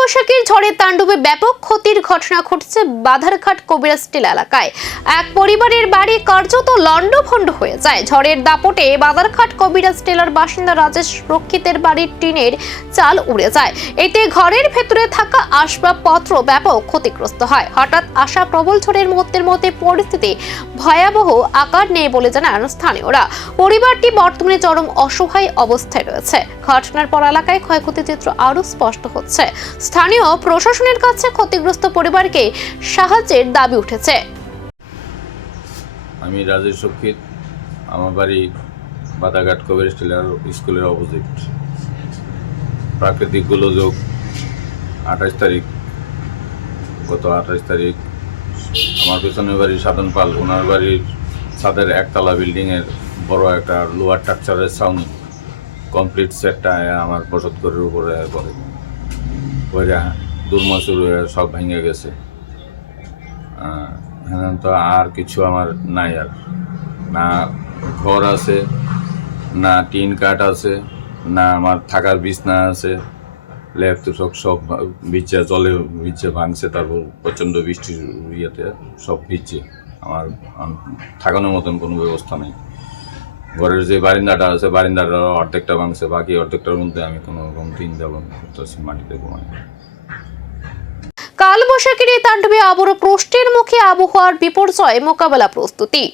কালবৈশাখীর ঝড়ের তাণ্ডবে ব্যাপক ক্ষতির ঘটনা ঘটছে বাধারঘাট কবিরা স্টিল এলাকায়। এক পরিবারের বাড়ি কার্যত লণ্ডভণ্ড হয়ে যায়। ঝড়ের দাপটে বাধারঘাট কবিরা স্টিলের বাসিন্দা রাজেশ রক্ষিতের বাড়ির টিনের চাল উড়ে যায়। এতে ঘরের ভেতরে থাকা আসবাবপত্র ব্যাপক ক্ষতিগ্রস্ত হয়। হঠাৎ আসা প্রবল ঝড়ের মুহূর্তের মধ্যে পরিস্থিতি ভয়াবহ আকার নেয় বলে জানান স্থানীয়রা। পরিবারটি বর্তমানে চরম অসহায় অবস্থায় রয়েছে। ঘটনার পর এলাকায় ক্ষয়ক্ষতির চিত্র আরো স্পষ্ট হচ্ছে। স্থানীয় প্রশাসনের কাছে ক্ষতিগ্রস্ত পরিবারকে সাহায্যের দাবি উঠেছে। আমি রাজেশ রক্ষিত, আমার বাড়ি বাধারঘাট কবিরা স্কুলের অপোজিট। প্রাকৃতিক গোলযোগ 28 তারিখ, গত 28 তারিখ আমার পেছনের বাড়ি সাধন পাল, ওনার বাড়ির ছাদের একতলা বিল্ডিংয়ের বড় একটা লোহার স্ট্রাকচারের ছাউনি কমপ্লিট সেটটা আমার বসতঘরের উপরে পড়ে দুর্মসুর হয়ে সব ভেঙে গেছে। হ্যাঁ, তো আর কিছু আমার নাই, আর না ঘর আছে, না টিন কাঠ আছে, না আমার থাকার বিছনা আছে। ল্যাব তো সব ভিজে, জলে ভিজে ভাঙছে, তারপর প্রচণ্ড বৃষ্টির ইয়েতে সব ভিজছে। আমার থাকানোর মতন কোনো ব্যবস্থা নেই। ঘরের যে বারিন্দাটা আছে, বারিন্দাটা অর্ধেকটা ভাঙছে, বাকি অর্ধেকটার মধ্যে আমি কোনো রকম টিন দেবন করতেছি, মাটিতে ঘুমাই। কালবৈশাখীর এই তাণ্ডবে আবারও প্রশ্নের মুখে আবহাওয়ার বিপর্যয় মোকাবেলা প্রস্তুতি।